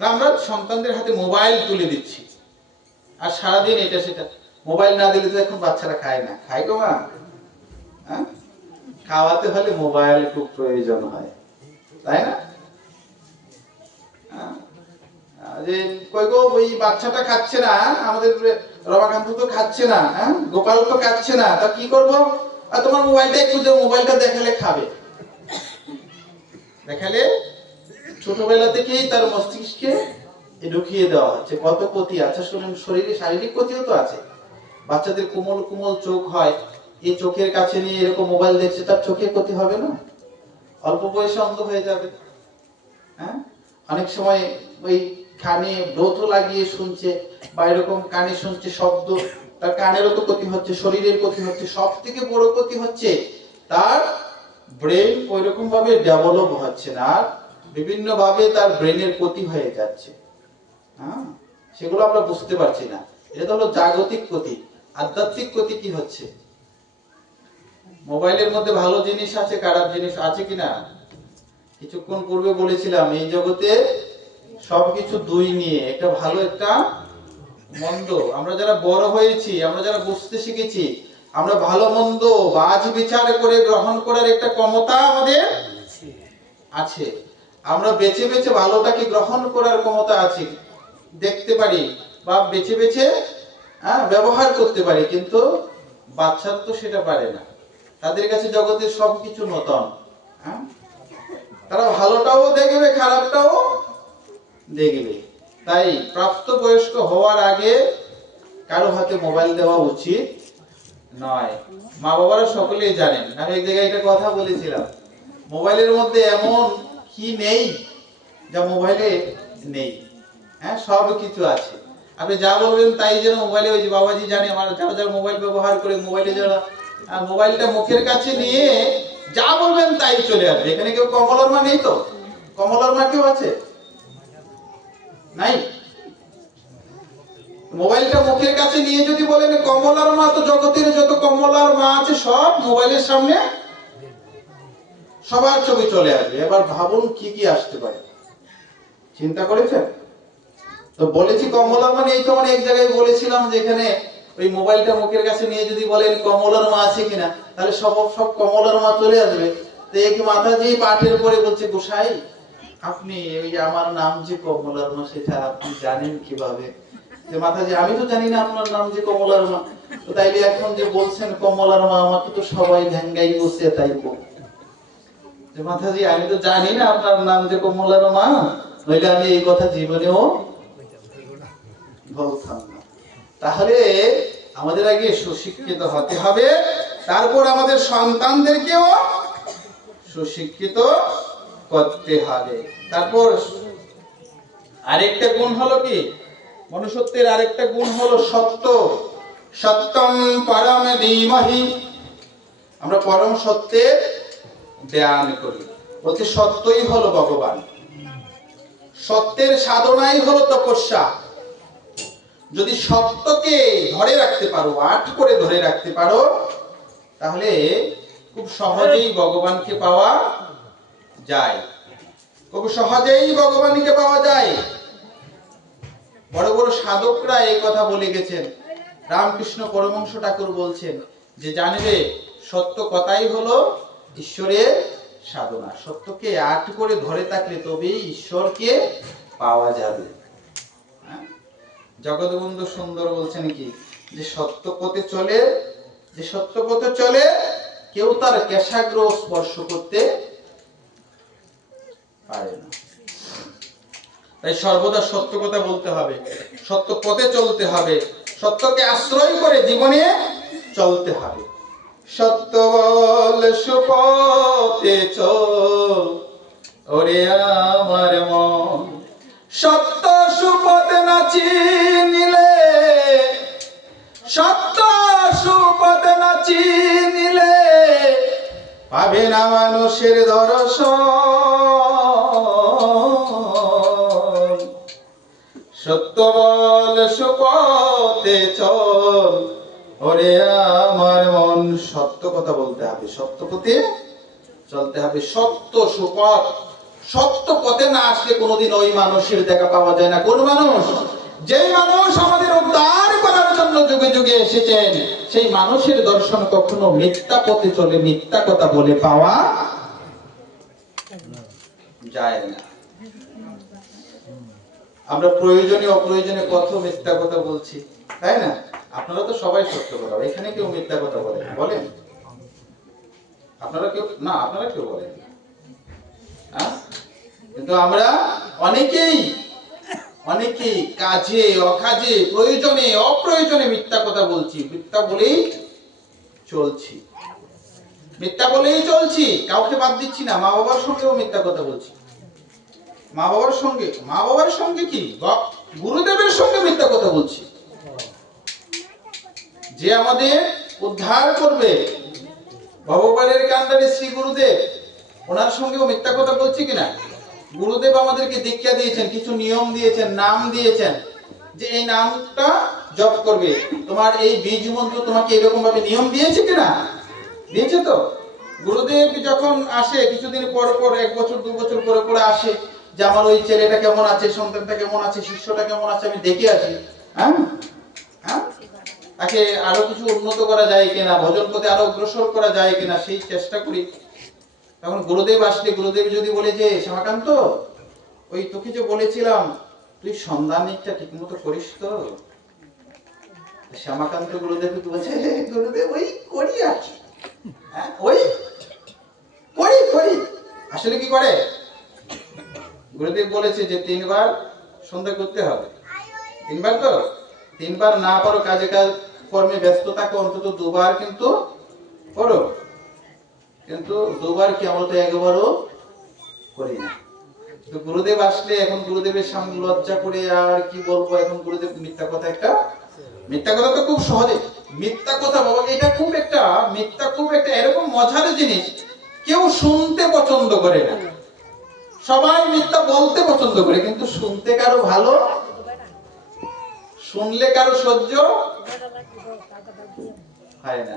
আমরা সন্তানদের হাতে মোবাইল তুলে দিচ্ছি, আর সারাদিন এটা সেটা। মোবাইল না দিলে তো এখন বাচ্চারা খায় না, খায় গো মা? হ্যাঁ, খাওয়াতে হলে মোবাইল খুব প্রয়োজন হয়, তাই না? যে কই গো ওই বাচ্চাটা খাচ্ছে না, আমাদের রমাকান্ত তো খাচ্ছে না, গোপাল তো খাচ্ছে না, তা কি করবো? আর তোমার মোবাইলটা একটু দাও, মোবাইলটা দেখালে খাবে। দেখালে ছোটবেলা থেকেই তার মস্তিষ্কে ঢুকিয়ে দেওয়া হচ্ছে। কত ক্ষতি আছে শরীরে, শারীরিক ক্ষতিও তো আছে। বাচ্চাদের কোমল কোমল চোখ হয়, এই চোখের কাছে নিয়ে এরকম মোবাইল দেখছে, তার চোখে ক্ষতি হবে না? অল্প বয়সে অন্ধ হয়ে যাবে। হ্যাঁ, অনেক সময় ওই কানে ব্লুটুথ লাগিয়ে শুনছে বা এরকম কানে শুনছে শব্দ, তার কানেরও তো ক্ষতি হচ্ছে, শরীরের ক্ষতি হচ্ছে। সব থেকে বড় ক্ষতি হচ্ছে তার ব্রেন ওইরকম ভাবে ডেভেলপ হচ্ছে না, বিভিন্ন ভাবে তার ব্রেনের ক্ষতি হয়ে যাচ্ছে। হ্যাঁ, সেগুলো আমরা বুঝতে পারছি না। এটা হলো জাগতিক ক্ষতি। আধ্যাত্মিক ক্ষতি কি হচ্ছে? মোবাইলের মধ্যে ভালো জিনিস আছে, খারাপ জিনিস আছে কিনা? কিছুক্ষণ পূর্বে বলেছিলাম এই জগতে সবকিছু দুই নিয়ে, একটা ভালো একটা মন্দ। আমরা যারা বড় হয়েছি, আমরা যারা বুঝতে শিখেছি, আমরা ভালো মন্দ বাজ বিচার করে গ্রহণ করার একটা ক্ষমতা আমাদের আছে। আমরা বেছে বেছে ভালোটাকে গ্রহণ করার ক্ষমতা আছে, দেখতে পারি বা বেছে বেছে ব্যবহার করতে পারি। কিন্তু বাচ্চারা তো সেটা পারে না, তাদের কাছে জগতের সবকিছু নতুন। তারা ভালোটাও দেখবে, খারাপটাও দেখবে। তাই প্রাপ্তবয়স্ক হওয়ার আগে কারো হাতে মোবাইল দেওয়া উচিত নয়। মা বাবারা সকলেই জানেন, আমি এক জায়গায় এটা কথা বলেছিলাম, মোবাইলের মধ্যে এমন কি নেই যা মোবাইলে নেই। হ্যাঁ, সব কিছু আছে। আপনি যা বলবেন তাই যেন মোবাইলে, ওই যে বাবাজি জানে, আমার যারা যারা মোবাইল ব্যবহার করে, মোবাইলে যারা মোবাইলটা মুখের কাছে নিয়ে যা বলবেন তাই চলে আসবে। এখানে কেউ কমলার মা নেই তো? কমলার মা কেউ আছে? নাই। মোবাইলটা মুখের কাছে নিয়ে যদি বলেন কমলার মা, তো জগতের যত কমলার মা আছে সব মোবাইলের সামনে সবার ছবি চলে আসবে। এবার ভাবুন কি কি আসতে পারে, চিন্তা করেছেন? তো বলেছি কমলার মা নেই, তো মানে এক জায়গায় বলেছিলাম যেখানে ওই মোবাইলটা মুখের কাছে নিয়ে যদি বলেন কমলার মা আছে কিনা, তাহলে সব সব কমলার মা চলে আসবে। তো এক মাতাজি পাঠের পরে বলছে, গোসাই আপনি ওই আমার নাম যে কমলার মা সেটা আপনি জানেন কিভাবে? যে মাতাজি আমি তো জানি না আপনার নাম যে কমলার মা, তো তাইলে এখন যে বলছেন কমলার মা, আমাকে তো সবাই ধ্যাঙ্গাই বসে তাই যে মাতাজি আমি তো জানি না আপনার নাম যে কমলার মা, নইলে আমি এই কথা জীবনেও বলতাম না। তাহলে আমাদের আগে সুশিক্ষিত হতে হবে, তারপর আমাদের সন্তানদেরকেও সুশিক্ষিত করতে হবে। তারপর আরেকটা গুণ হলো কি, মনুষ্যত্বের আরেকটা গুণ হলো সত্য। সত্যম পরম ধীমহি, আমরা পরম সত্যের ধ্যান করি। বলছে সত্যই হলো ভগবান, সত্যের সাধনাই হলো তপস্যা। যদি সত্যকে ধরে রাখতে পারো, আট করে ধরে রাখতে পারো, তাহলে খুব সহজেই ভগবানকে পাওয়া যায়। খুব সহজেই ভগবানকে পাওয়া যায়। বড় বড় সাধকরা এই কথা বলে গেছেন। রামকৃষ্ণ পরমহংস ঠাকুর বলছেন যে জানবে সত্য কথাই হলো ঈশ্বরের সাধনা। সত্যকে আট করে ধরে থাকলে তবেই ঈশ্বরকে পাওয়া যাবে। জগৎবন্ধু সুন্দর বলছেন কি, যে সত্য পথে চলে, যে সত্য পথে চলে কেউ তার কেশাগ্র স্পর্শ করতে পারে না। তাই সর্বদা সত্য কথা বলতে হবে, সত্য পথে চলতে হবে, সত্যকে আশ্রয় করে জীবনে চলতে হবে। সত্য বল সুপথে চল ওরে আমার মন, সত্য সুপথ না চিনিলে, সত্য সুপথ না চিনিলে পাবে না মানুষের দর্শন। সত্য বল সুপথে চল ওরে আমার মন। সত্য কথা বলতে হবে, সত্য পথে চলতে হবে। সত্য সুপথ, সত্য পথে না আসলে কোনোদিন ওই মানুষের দেখা পাওয়া যায় না। কোন মানুষ? যেই মানুষ আমাদের উদ্ধার করার জন্য যুগে যুগে এসেছেন, সেই মানুষের দর্শন কখনো মিথ্যা পথে চলে মিথ্যা কথা বলে পাওয়া যায় না। আমরা প্রয়োজনে অপ্রয়োজনে কত মিথ্যা কথা বলছি, তাই না? আপনারা তো সবাই সত্য কথা, এখানে কেউ মিথ্যা কথা বলেন? আপনারা কেউ না, আপনারা কেউ বলেন? কিন্তু আমরা অনেকেই কাজে অকাজে প্রয়োজনে অপ্রয়োজনে মিথ্যা কথা বলছি, মিথ্যা বলেই চলছি, কাউকে বাদ দিচ্ছি না। মা বাবার সঙ্গেও মিথ্যা কথা বলছি, মা বাবার সঙ্গে কি গুরুদেবের সঙ্গে মিথ্যা কথা বলছি। যে আমাদের উদ্ধার করবে, ভগবানের কান্ডারে শ্রী গুরুদেব, ওনার সঙ্গেও মিথ্যা কথা বলছি কিনা? গুরুদেব আমাদেরকে দীক্ষা দিয়েছেন, কিছু নিয়ম দিয়েছেন, নাম দিয়েছেন, যে এই নামটা জপ করবে, তোমার এই বীজ মন্ত্র তোমাকে এরকম ভাবে নিয়ম দিয়েছে কিনা? দিয়েছে তো। গুরুদেব যখন আসে কিছুদিন পর পর, 1 বছর 2 বছর পরে আসে, যে আমার ওই ছেলেটা কেমন আছে, সন্তানটা কেমন আছে, শিষ্যটা কেমন আছে, আমি দেখে আসি। তাকে আরো কিছু উন্নত করা যায় কিনা, ভজন পথে আরো অগ্রসর করা যায় কিনা, সেই চেষ্টা করি। তখন গুরুদেব আসলে, গুরুদেব যদি বলে যে শ্যামাকান্ত, ওই তোকে যে বলেছিলাম তুই সন্ধানিকটা ঠিক মতো করিস তো? শ্যামাকান্ত গুরুদেব বলছে, গুরুদেব ওই করি আর কি, ওই করি। আসলে কি করে? গুরুদেব বলেছে যে 3 বার সন্ধ্যা করতে হবে। 3 বার তো, 3 বার না পারো, কাজে কর্মে ব্যস্ত থাকো, অন্তত 2 বার কিন্তু করো। কিন্তু 2 বার কি আমরা তো একবারও করি না। তো গুরুদেব আসলে, এখন গুরুদেবের সামনে লজ্জা করে আর কি বলবো, এখন গুরুদেব মিথ্যা কথা তো খুব সহজে মিথ্যা কথা বাবা, এটা খুব একটা এরকম মজার জিনিস, কেউ শুনতে পছন্দ করে না, সবাই মিথ্যা বলতে পছন্দ করে, কিন্তু শুনতে কারো ভালো, শুনলে কারো সহ্য হয় না।